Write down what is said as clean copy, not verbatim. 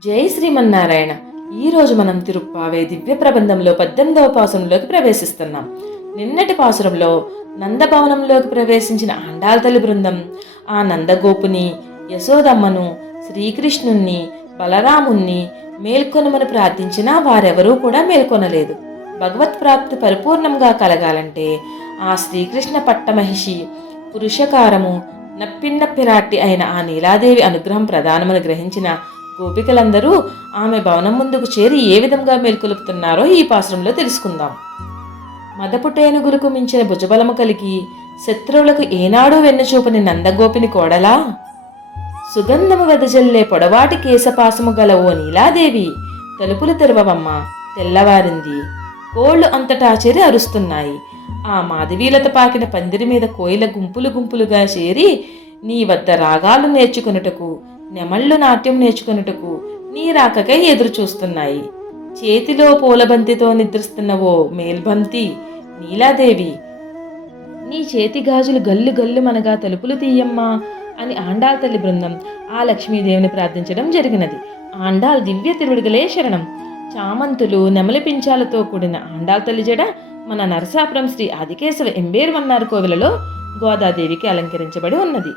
జై శ్రీమన్నారాయణ. ఈరోజు మనం తిరుప్పావే దివ్య ప్రబంధంలో 18వ పాసురంలోకి ప్రవేశిస్తున్నాం. నిన్నటి పాసురంలో నందభవనంలోకి ప్రవేశించిన ఆండాళ్ తల్లి బృందం ఆ నందగోపుని, యశోదమ్మను, శ్రీకృష్ణుణ్ణి, బలరాముణ్ణి మేల్కొనమని ప్రార్థించినా వారెవరూ కూడా మేల్కొనలేదు. భగవత్ ప్రాప్తి పరిపూర్ణంగా కలగాలంటే ఆ శ్రీకృష్ణ పట్టమహిషి పురుషకారము నప్పిన్న పిరాట్టి అయిన ఆ నీలాదేవి అనుగ్రహం ప్రధానమని గ్రహించిన గోపికలందరూ ఆమె భవనం ముందుకు చేరి ఏ విధంగా మేల్కొలుపుతున్నారో ఈ పాసురంలో తెలుసుకుందాం. మదపుటేనుగులకు మించిన భుజబలము కలిగి శత్రువులకు ఏనాడూ వెన్నుచూపని నందగోపిని కోడలా, సుగంధము వెదజల్లే పొడవాటి కేశపాసము గల ఓ నీలాదేవి, తలుపులు తెరవవమ్మ, తెల్లవారింది. కోళ్లు అంతటా చేరి అరుస్తున్నాయి. ఆ మాధవీలత పాకిన పందిరి మీద కోయిల గుంపులు గుంపులుగా చేరి నీ వద్ద రాగాలు నేర్చుకొనుటకు, నెమళ్ళు నాట్యం నేర్చుకొనుటకు నీ రాకకై ఎదురు చూస్తున్నాయి. చేతిలో పూలబంతితో నిద్రిస్తున్న ఓ మేల్బంతి నీలాదేవి, నీ చేతి గాజులు గల్లు గల్లు మనగా తలుపులు తీయమ్మా అని ఆండాళ్ తల్లి బృందం ఆ లక్ష్మీదేవిని ప్రార్థించడం జరిగినది. ఆండాళ్ దివ్య తిరువిడుగలే శరణం. చామంతులు, నెమలి పించాలతో కూడిన ఆండాళ్ తల్లి జడ మన నరసాపురం శ్రీ ఆదికేశవ ఎంబేరు మన్నారు కోవిలలో గోదాదేవికి అలంకరించబడి ఉన్నది.